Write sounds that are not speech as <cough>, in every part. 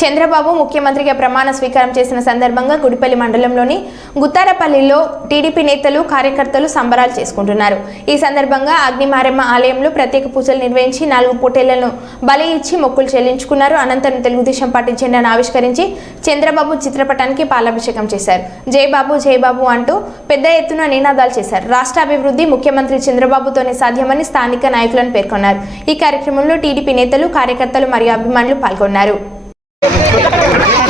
చంద్రబాబు ముఖ్యమంత్రిగా ప్రమాణ స్వీకారం చేసిన సందర్భంగా గుడిపల్లి మండలంలోని గుత్తారపల్లిలో టీడీపీ నేతలు కార్యకర్తలు సంబరాలు చేసుకుంటున్నారు. ఈ సందర్భంగా అగ్నిమారమ్మ ఆలయంలో ప్రత్యేక పూజలు నిర్వహించి నాలుగు పొట్టేళ్ళను బలి ఇచ్చి మొక్కులు చెల్లించుకున్నారు. అనంతరం తెలుగుదేశం పార్టీ జెండాను ఆవిష్కరించి చంద్రబాబు చిత్రపటానికి పాలాభిషేకం చేశారు. జయబాబు జయబాబు అంటూ పెద్ద ఎత్తున నినాదాలు చేశారు. రాష్ట్ర అభివృద్ధి ముఖ్యమంత్రి చంద్రబాబుతోనే సాధ్యమని స్థానిక నాయకులను పేర్కొన్నారు. ఈ కార్యక్రమంలో టీడీపీ నేతలు కార్యకర్తలు మరియు అభిమానులు పాల్గొన్నారు. Thank <laughs> you.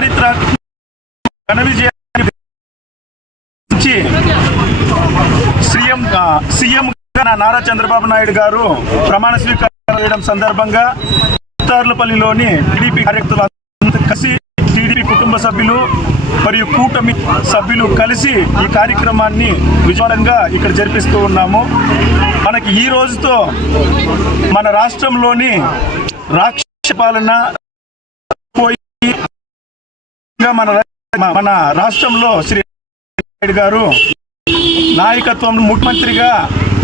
చరిత్ర ఘన విజయాన్ని సీఎం సీఎం నారా చంద్రబాబు నాయుడు గారు ప్రమాణ స్వీకారం చేయడం సందర్భంగా ఉత్తార్లపల్లిలోని టీడీపీ కార్యకర్తలు కలిసి టీడీపీ కుటుంబ సభ్యులు మరియు కూటమి సభ్యులు కలిసి ఈ కార్యక్రమాన్ని విజయవంతంగా ఇక్కడ జరిపిస్తూ ఉన్నాము. మనకి ఈ రోజుతో మన రాష్ట్రంలోని రాక్ష పాలన పోయి మన మన రాష్ట్రంలో శ్రీ నాయుడు గారు నాయకత్వం ముఖ్యమంత్రిగా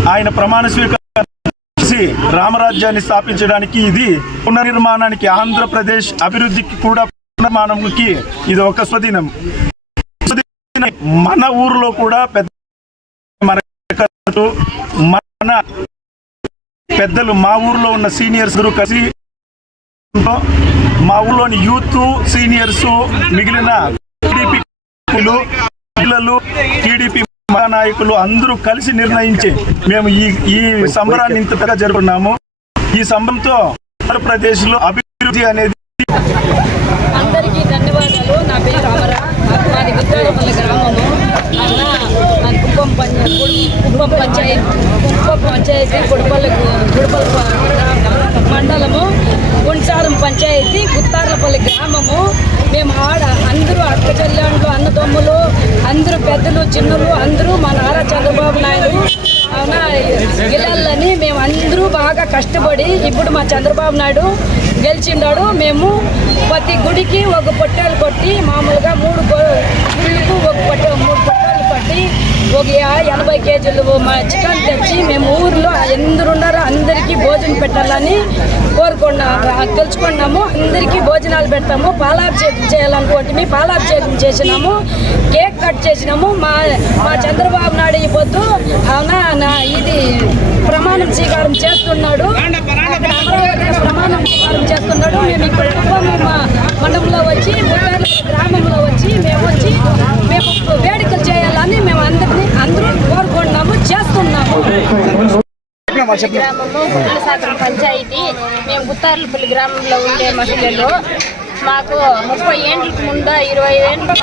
ఆయన ప్రమాణ స్వీకరించి రామరాజ్యాన్ని స్థాపించడానికి ఇది పునర్నిర్మాణానికి ఆంధ్రప్రదేశ్ అభివృద్ధికి కూడా పునర్మాణంకి ఇది ఒక స్వదినం. మన ఊర్లో కూడా పెద్ద మన మన పెద్దలు మా ఊర్లో ఉన్న సీనియర్స్ కలిసి మా ఊళ్ళోని యూత్ సీనియర్స్ మిగిలిన టీడీపీ పిల్లలు టీడీపీ నాయకులు అందరూ కలిసి నిర్ణయించి మేము ఈ ఈ సంబరాన్ని ఇంతగా జరుపుకున్నాము. ఈ సంబరంతో ఆంధ్రప్రదేశ్లో అభివృద్ధి అనేది అందరికీ ధన్యవాదాలు. నా పేరు రామరా. మాది గ్రామము. అన్న కుప్పం పంచాయతీ కుప్పం పంచాయతీ గుడిపల్లి గుడిపల్లి మండలము గుణసారం పంచాయతీ గుత్తార్లపల్లి గ్రామము. మేము ఆడ అందరూ అక్క చెల్లెళ్ళు అన్నదమ్ములు అందరూ పెద్దలు చిన్నలు అందరూ మా నారా చంద్రబాబు నాయుడు అవునా ఇళ్ళని మేము అందరూ బాగా కష్టపడి ఇప్పుడు మా చంద్రబాబు నాయుడు గెలిచిండాడు. మేము ప్రతి గుడికి ఒక పొట్టేలు కొట్టి మామూలుగా మూడు గుళ్ళకు ఒక పొట్ట మూడు పొట్టేలు కొట్టి ఒక ఎనభై కేజీలు మా చికెన్ తెచ్చి మేము ఊర్లో ఎందరు భోజనం పెట్టాలని కోరుకున్నా తెలుసుకున్నాము అందరికీ భోజనాలు పెడతాము. పాలాభిషేకం చేయాలనుకుంటే పాలాభిషేకం చేసినాము. కేక్ కట్ చేసినాము. మా మా చంద్రబాబు నాయుడు ఈ పొద్దు అవునా ఇది ప్రమాణం స్వీకారం చేస్తున్నాడు. ప్రమాణం స్వీకారం చేస్తున్నాడు. మేము ఇక్కడ మా మండలంలో వచ్చి ముత్తార్ల గ్రామంలో వచ్చి మేము వచ్చి మేము వేడుకలు చేయాలని మేము అందరినీ అందరూ కోరుకుంటున్నాము చేస్తున్నాము గ్రామము గుడ్లసాగరం పంచాయతీ. మేము గుత్తార్లపల్లి గ్రామంలో ఉండే మహిళలు మాకు ముప్పై ఏండ్లకు ముందు ఇరవై ఏండ్లు